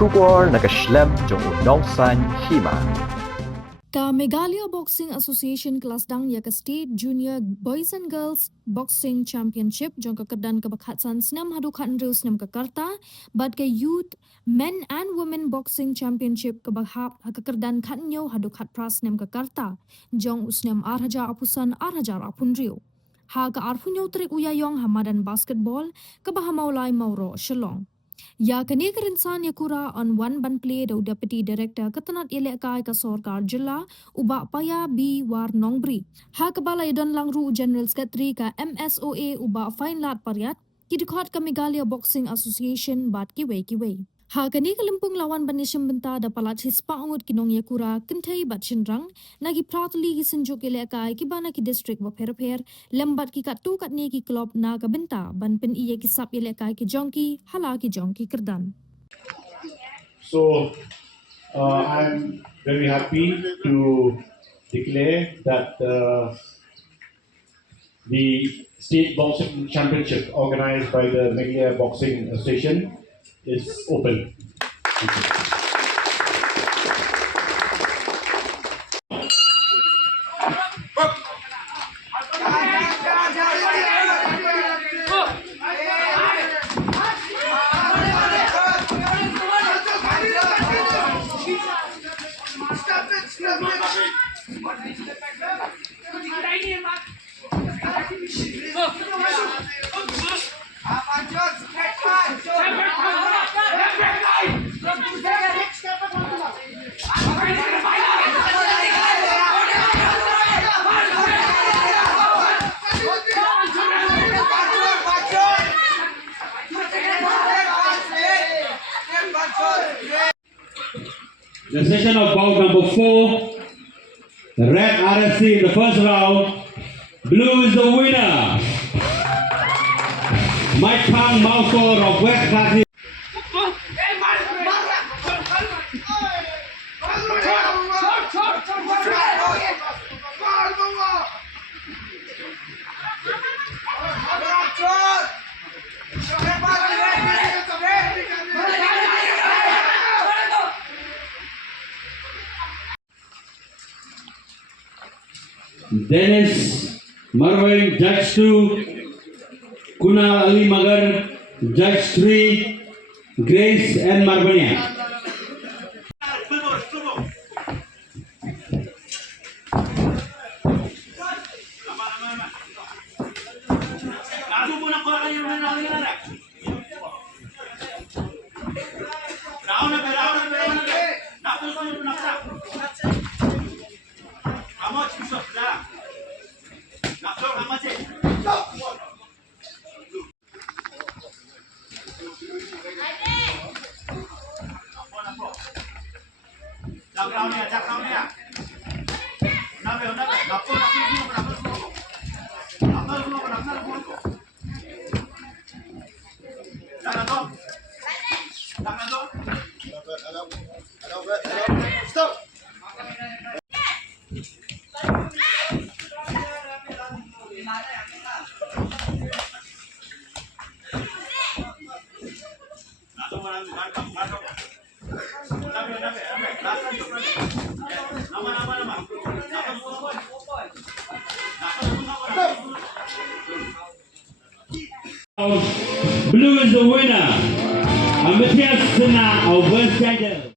Shubor nakaslem jong unongsan Hima. Ka Meghalaya Boxing Association kelas dang ya ke State Junior Boys and Girls Boxing Championship jong kekedan kebakhatsan senam hadu khat riu senam Jakarta bad ke Youth Men and Women Boxing Championship kebahap kekedan khat nyo hadu khat pras senam Jakarta jong usnam arhaja apusan arhajar apun riu. Ha ka arpunyo trik uyayong hamadan basketball kebahamaulai mauro Shillong. Ya kini kerinsan Nongïakura on one ban play da Deputy Director ketenat ilekai ka Sorkar Jilla ubak paya B war Nongbri. Ha kebala idon langru General Secretary ka MSOA ubak fine lat pariat kidikot ka Meghalaya Boxing Association bat kiwei. Ha kini kelimpung lawan ban Shim Bynta da Palat hispa Ngut ki Nongïakura kentai bat shinrang nagi pratli ki senjuk ilekai ki bana ki district ba pher lembat ki katu kat ni ki klub na ka Bynta ban pen iye ki sap ilekai ki jongki hala ki jongki kerdan. So I'm very happy to declare that the State Boxing Championship organized by the Meghalaya Boxing Association is open. The session of bout number 4, the red RSC in the first round, blue is the winner. Mike Kang Mausor of West Kati. Dennis Marwin, Judge 2, Kunal Ali Magar, Judge 3, Grace and Marbania. Stop! Blue is the winner. Matthias Sena of West Jagger.